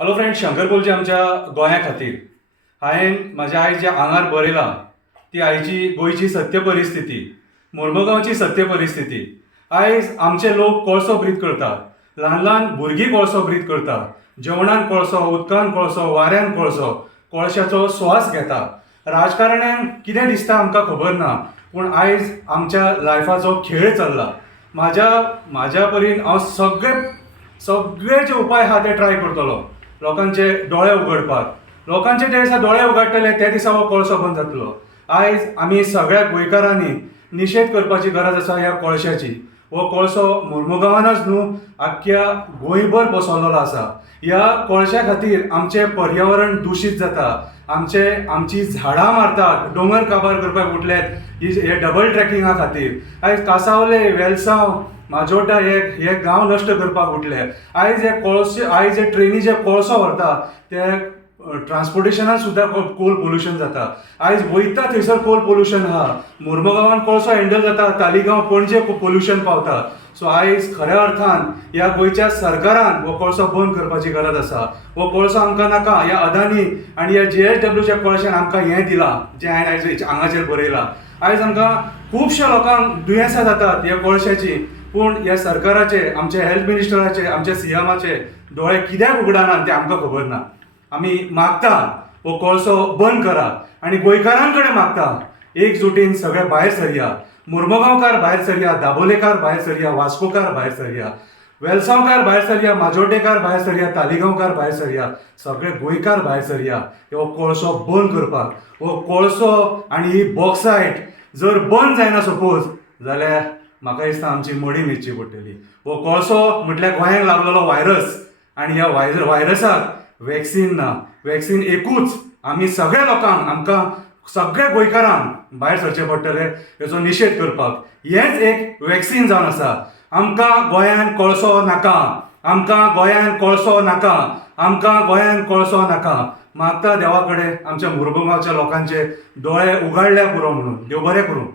Hello friend, Shankar बोलचे आमच्या गोंया खातीर हांवें म्हाज्या आयज ज्या आंगार बरयलां ती आयची गोंयची सत्य परिस्थिती, मुर्मुगांवची सत्य परिस्थिती. आयज आमचे लोक कोळसो ब्रीद करतात, ल्हान ल्हान भुरगीं कोळसो ब्रीद करतात, जेवणान कोळसो, उदकान कोळसो, वाऱ्यान कोळसो, कोळशाचो स्वास घेता. राजकारण्यांक कितें दिसता आमकां खबर ना, पूण आयज आमच्या लायफाचो खेळ चल्ला. म्हाज्या परीन हांव सगळे जे उपाय आहा ते ट्राय करतलो लोकांचे दोळे उगडपाक. लोकांचे जे दिसा दोळे उगडटले ते दिसा हो कोळसो बंद जातलो. आयज आमी सगळ्या गोंयकारांनी निशेध करपाची गरज आसा ह्या कोळशाची. हो कोळसो मुर्मुगांवानच न्हू, आख्ख्या गोंयभर पसरलेलो आसा. ह्या कोळशा खातीर आमचें पर्यावरण दूशीत जाता, आमची झाडां मारतात, दोंगर काबार करपाक उठल्यात हे डबल ट्रॅकिंगा खातीर. आयज कासावले, वेलसांव, माजोड्डा हे गांव नश्ट करपाक उठले. आयज हे ट्रेनी जे कोळसो व्हरता ते ट्रान्सपोर्टेशनान सुद्दां कोल पोल्युशन जाता. आयज वयता थंयसर कोल पोल्युशन आहा. मुर्मुगांवान कोळसो हँडल जाता, तालिगांव पणजे पोल्युशन पावता. सो आयज खऱ्या अर्थान ह्या गोंयच्या सरकारान हो कोळसो बंद करपाची गरज आसा. हो कोळसो आमकां नाका. ह्या अदानी आनी ह्या JSWच्या कोळशान आमकां हें दिलां जें हांवें आयज आंगाचेर बरयलां. आयज आमकां खुबश्या लोकांक दुयेंसां जातात ह्या कोळशाची, पूण ह्या सरकाराचे, आमच्या हेल्थ मिनिस्टराचे, आमच्या CMचे दोळे कित्याक उगडाना ते आमकां खबर ना. आमी मागता हो कोळसो बंद करा आनी गोंयकारां कडेन मागता एकजुटीन सगळे भायर सरया. मुर्मुगांवकार भायर सरया, दाबोलेकार भायर सरया, वास्कोकार भायर सरया, वेलसांवकार भायर सरया, माजोड्डेकार भायर सरया, तालिगांवकार भायर सरया, सगळे गोंयकार भायर सरया हो कोळसो बंद करपाक. हो कोळसो आनी ही बॉक्सायट जर बंद जायना सपोज जाल्यार म्हाका दिसता आमची मडी न्हिदची पडटली. हो कोळसो म्हटल्यार गोंयांक लागलेलो व्हायरस आनी ह्या व्हायरसाक वॅक्सीन ना. वॅक्सीन एकूच. आमी सगळ्या लोकांक, आमकां सगळ्या गोंयकारांक भायर सरचें पडटलें हेचो निशेध करपाक. हेंच एक वॅक्सीन जावन आसा. आमकां गोंयान कोळसो नाका, आमकां गोंयान कोळसो नाका, आमकां गोंयान कोळसो नाका. मागता देवा कडेन आमच्या मुर्मुगांवच्या लोकांचे दोळे उगाडल्या पुरो म्हणून. देव बरें करूं.